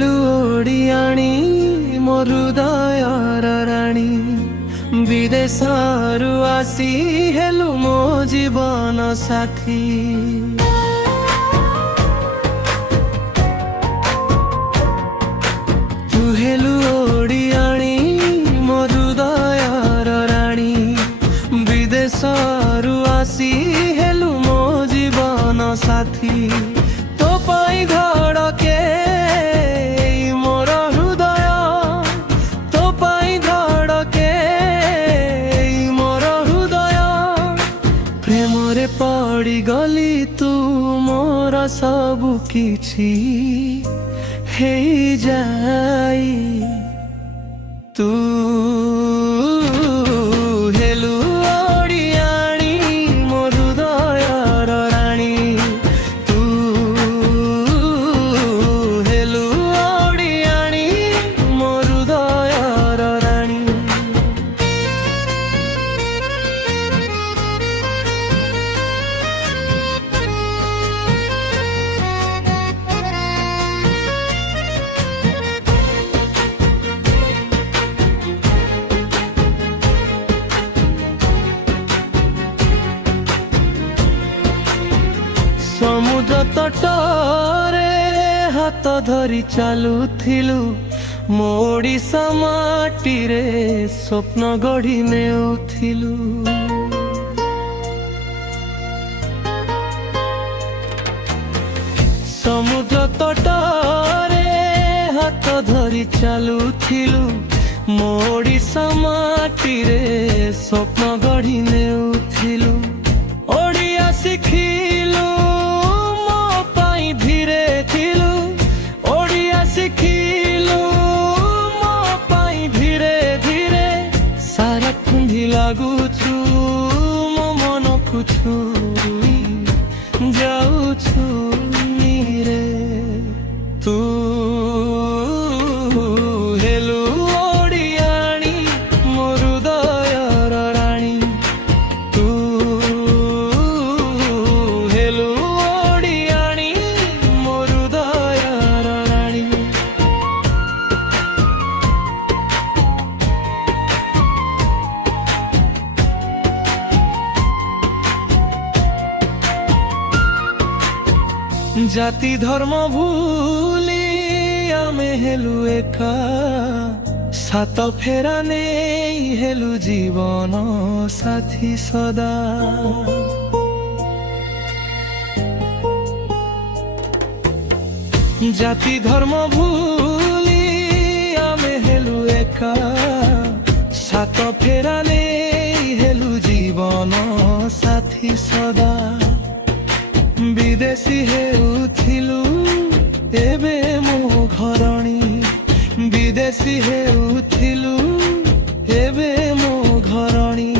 ହେଲୁ ଓଡ଼ିଆଣୀ ମୋ ହୃଦୟର ରାଣୀ ବିଦେଶରୁ ଆସି ହେଲୁ ମୋ ଜୀବନ ସାଥୀ। ତୁ ହେଲୁ ଓଡ଼ିଆଣୀ ମୋ ହୃଦୟର ରାଣୀ ବିଦେଶରୁ ଆସି ହେଲୁ ମୋ ଜୀବନ ସାଥୀ। ତୋ ପାଇଁ ଧଡ଼କେ ମୋର ହୃଦୟ, ତୋ ପାଇଁ ଧଡ଼କେ ମୋର ହୃଦୟ। ପ୍ରେମରେ ପଡ଼ିଗଲି ତୁ ମୋର ସବୁ କିଛି ହେଇଯାଇ। ତୁ ହେଲୁ ଓଡ଼ିଆଣୀ ମୋ ହୃଦୟର ରାଣୀ। ତୁ ହେଲୁ ଓଡ଼ିଆଣୀ ମୋ ହୃଦୟର ରାଣୀ। ସମୁଦ୍ର ତଟରେ ହାତ ଧରି ଚାଲୁଥିଲୁ, ମୋ ଓଡ଼ିଶା ମାଟିରେ ସ୍ୱପ୍ନ ଗଢ଼ି ନେଉଥିଲୁ। ସମୁଦ୍ର ତଟରେ ହାତ ଧରି ଚାଲୁଥିଲୁ, ମୋ ଓଡ଼ିଶା ମାଟିରେ ସ୍ୱପ୍ନ ଗଢ଼ି ନେଉଥିଲୁ। ଓଡ଼ିଆ ଶିଖିଲୁ ମୋ ପାଇଁ ଧୀରେ ଥିଲୁ, ଓଡ଼ିଆ ଶିଖିଲୁ ମୋ ପାଇଁ ଧୀରେ ଧୀରେ। ସାରା ପିନ୍ଧି ଲାଗୁଛୁ ମୋ ମନକୁ ଛୁଇ ଯାଉଛୁ ରେ। ତୁ ହେଲୁ ଓଡ଼ିଆଣୀ ମୋ ହୃଦୟର ରାଣୀ। ତୁ ହେଲୁ ଓଡ଼ିଆଣୀ ମୋ ହୃଦୟର ରାଣୀ। জাতি ধর্ম ভুলি ଆମେ ହେଲୁ ଏକା, ସାତ ଫେରା ନେଇ ହେଲୁ ଜୀବନ ସାଥୀ ସଦା। জাতি ধর্ম ভুলি ଆମେ ହେଲୁ ଏକା, ସାତ ଫେରା ନେଇ ହେଲୁ ଜୀବନ ସାଥୀ ସଦା। ବିଦେଶୀ ହେଉଥିଲୁ ଏବେ ମୋ ଘରଣୀ, ବିଦେଶୀ ହେଉଥିଲୁ ଏବେ ମୋ ଘରଣୀ।